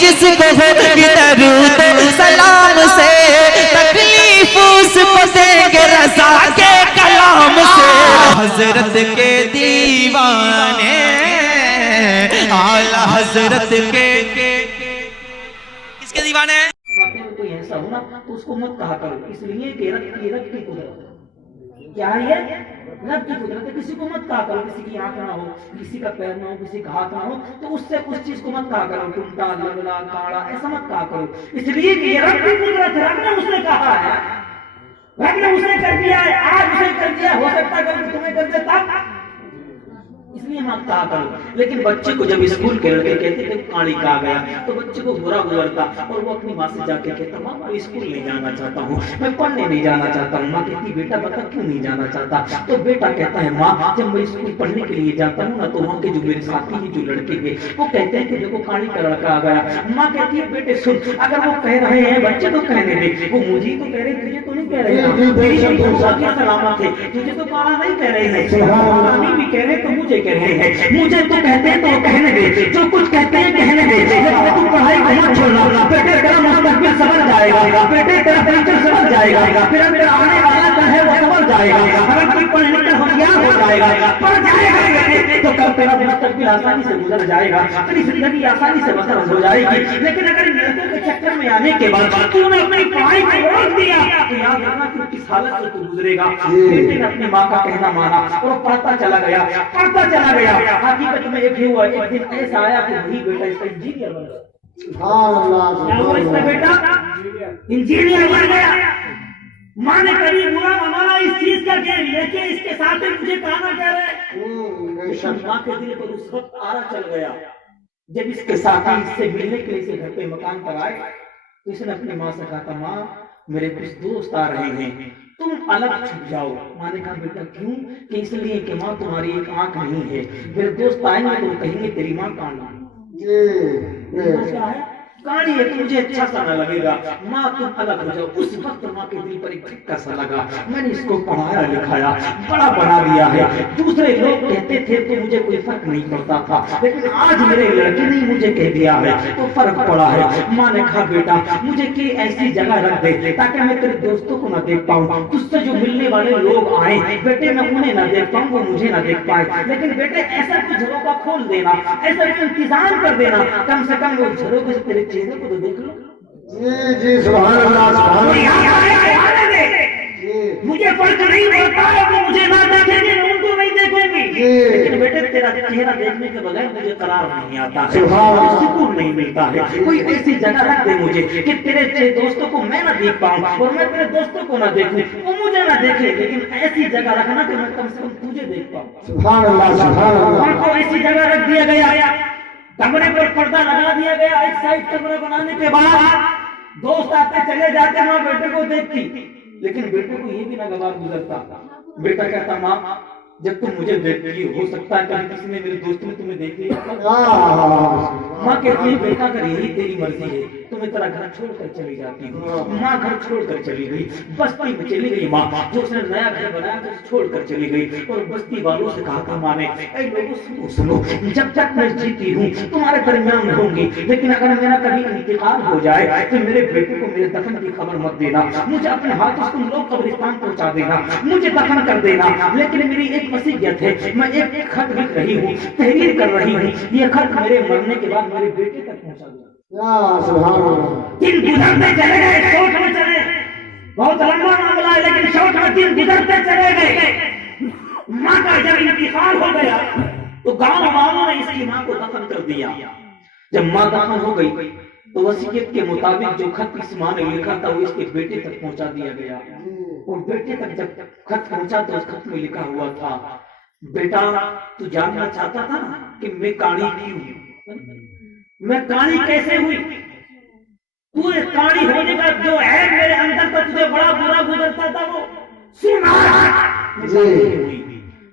جس کو ہو درود سلام سے، تکلیف اس کو دیں گے رضا کے کلام سے۔ حضرت کے دیوانے اعلی حضرت کے، کس کے دیوانے ہیں؟ کوئی ایسا ہو نا تو اس کو مت کہا کرو، اس لیے کہ رب کی قدرت کیا ہے، یہ رب کی قدرت ہے۔ کسی کو مت کہا کرو، کسی کی آنکھ نہ ہو، کسی کا پیر نہ ہو، کسی کا ہاتھ نہ ہو، تو اس سے اس چیز کو مت کہا کرو ٹوٹا لگڑا کاڑا، ایسا مت کہا کرو، اس لیے کہ یہ رب کی قدرت ہے، رب نے اس نے کہا ہے، رب نے اسے کر دیا ہے، آج اسے کر دیا، ہو سکتا ہے کہ تمہیں کر دے تب، اس لیے مت کہا کرو۔ لیکن بچے کو جب اسکول کے لڑکے کہتے تھے کاڑی کہا گیا تو بچے کو برا گزرتا اور وہ اپنی ماں سے جا کے کہتا ماں میں اسکول نہیں جانا چاہتا ہوں، میں پڑھنے نہیں جانا چاہتا ہوں۔ ماں کہتی بیٹا بتا کیوں نہیں جانا چاہتا؟ تو بیٹا کہتا ہے ماں جب میں اسکول پڑھنے کے لیے جاتا ہوں نا تو وہاں کے جو میرے ساتھی ہیں جو لڑکے ہیں وہ کہتے ہیں کہ دیکھو کاڑی کا لڑکا آ گیا۔ ماں کہتی ہے بیٹے سن، اگر وہ کہہ رہے ہیں بچے تو کہنے دے، وہ مجھے تو کہہ رہے تجھے تو نہیں کہہ رہے ہیں، سلامت ہے تجھے تو کاڑا نہیں کہہ رہے ہیں، بھی کہہ رہے تو مجھے کہہ رہے ہیں، مجھے تو کہتے ہیں تو کہنے دے، جو کچھ کہتے ہیں کہنے دے، لیکن تم پڑھائی کو مت چھوڑنا، بیٹے تیرا مستقبل سمجھ جائے گا، بیٹے تیرا فیوچر سمجھ جائے گا، پھر تیرا آنے والا جو ہے وہ سمجھ جائے گا، اگر کوئی پڑھنے کا ہوشیار ہو جائے گا، پڑھ جائے گا بیٹے تو کل تیرا مستقبل آسانی سے گزر جائے گا، تیری زندگی آسانی سے بسر ہو جائے گی۔ لیکن اگر لڑکوں کے چکر میں آنے کے بعد تو نے اپنی پڑھائی کو روک دیا تو یاد رکھنا کہ کس حالت سے تو گزرے گا۔ بیٹے نے اپنی ماں کا کہنا مانا اور پڑھتا چلا گیا، پڑھتا چلا گیا۔ حقیقت میں ایک ہی ہوا، ایک دن ایسا آیا کہ وہی بیٹا اس کا انجینئر بن گیا۔ کیا ہوا اس کا بیٹا؟ انجینئر بن گیا۔ ماں نے کبھی برا ہمارا اس چیز کا کیا، لیکن اس کے ساتھ مجھے کہنا کہہ رہے، ماں کے دل پر اس وقت آرا چل گیا۔ جب اس کے ساتھی اس سے ملنے کے لیے گھر پہ مکان پر آئے تو اس نے اپنی ماں سے کہا تھا ماں میرے کچھ دوست آ رہے ہیں، تم الگ چھپ جاؤ۔ ماں نے کہا بیٹا کیوں؟ کہ اس لیے کہ ماں تمہاری ایک آنکھ نہیں ہے، میرے دوست آئیں گے تو کہیں گے تیری ماں کاڑی ہے، کاڑی ہے تو مجھے اچھا سا نہ لگے گا، ماں تم الگ ہو جاؤ۔ اس وقت ماں کے دل پر ایک دھکا سا لگا، میں نے اس کو پڑھایا لکھایا بڑا بنا دیا ہے، دوسرے لوگ کہتے تھے تو مجھے کوئی فرق نہیں پڑتا تھا، لیکن آج میرے لڑکے نے مجھے کہہ دیا ہے تو فرق پڑا ہے۔ ماں نے کہا بیٹا مجھے کہ ایسی جگہ رکھ دے تاکہ میں تیرے دوستوں کو نہ دیکھ پاؤں، تجھ سے جو ملنے والے لوگ آئیں بیٹے میں انہیں نہ دیکھ پاؤں، وہ مجھے نہ دیکھ پائے، لیکن بیٹے ایسا کوئی جھروکا کھول دینا، ایسا کوئی انتظام کر دینا، کم سے کم وہ جھروکے سے تیرے چہرے کو تو دیکھ لو۔ جی سبحان اللہ سبحان اللہ۔ مجھے فرق نہیں پڑتا ہے کہ مجھے نہ دیکھیں گے ان کو نہیں دیکھوں گی، لیکن بیٹے تیرا چہرہ دیکھنے کے بغیر مجھے قرار نہیں آتا ہے، سکون نہیں ملتا ہے، کوئی ایسی جگہ رکھ دے مجھے کہ تیرے دوستوں کو میں نہ دیکھ پاؤں اور میں تیرے دوستوں کو نہ دیکھوں، وہ مجھے نہ دیکھے، لیکن ایسی جگہ رکھنا کہ میں کم سے کم تجھے دیکھ پاؤں۔ سبحان اللہ سبحان اللہ۔ ان کو ایسی جگہ رکھ دیا گیا، کمرے پر پردہ لگا دیا گیا، ایک سائڈ کمرہ بنانے کے بعد دوست آتے چلے جاتے، ماں بیٹے کو دیکھتی، لیکن بیٹے کو یہ بھی ناگوار گزرتا۔ بیٹا کہتا ماں جب تم مجھے دیکھتی ہو سکتا ہے کبھی کسی نے میرے دوست نے تمہیں دیکھ لیا۔ ماں کہتی ہے بیٹا اگر یہی تیری مرضی ہے تو میں تیرا گھر چھوڑ کر چلی جاتی ہوں۔ ماں گھر چھوڑ کر چلی گئی، بستی میں چلی گئی ماں، جو اس نے نیا گھر بنایا تو چھوڑ کر چلی گئی، اور بستی والوں سے کہا تھا ماں نے اے لوگوں سنو جب تک میں جیتی ہوں تمہارے درمیان رہوں گی، لیکن اگر میرا کبھی انتقال ہو جائے تو میرے بیٹے کو میرے دفن کی خبر مت دینا، مجھے اپنے ہاتھوں سے تم لوگ قبرستان پہنچا دینا، مجھے دفن کر دینا، لیکن میری ایک وصیت ہے، میں ایک خط لکھ رہی ہوں، تحریر کر رہی ہوں، یہ خط میرے مرنے کے بعد میرے بیٹے تک پہنچا دیا۔ سبحان اللہ۔ دن گزرتے چلے گئے، شوق میں چلے، بہت لمبا معاملہ ہے لیکن شوق میں دن گزرتے چلے گئے۔ ماں کا جب انتقال ہو گیا تو گاؤں والوں نے اس کی ماں کو دفن کر دیا۔ جب ماں دفن ہو گئی تو وصیت کے مطابق جو خط اس ماں نے لکھا تھا وہ اس کے بیٹے تک پہنچا دیا گیا، اور بیٹے تک جب خط پہنچا تو اس خط میں لکھا ہوا تھا بیٹا تو جاننا چاہتا تھا نا کہ میں کاڑی کیوں ہوں، میں کاڑی کیسے ہوئی، تو کاڑی ہونے کا جو عیب میرے اندر تھا تجھے بڑا برا گزرتا تھا وہ سنا ہوئی،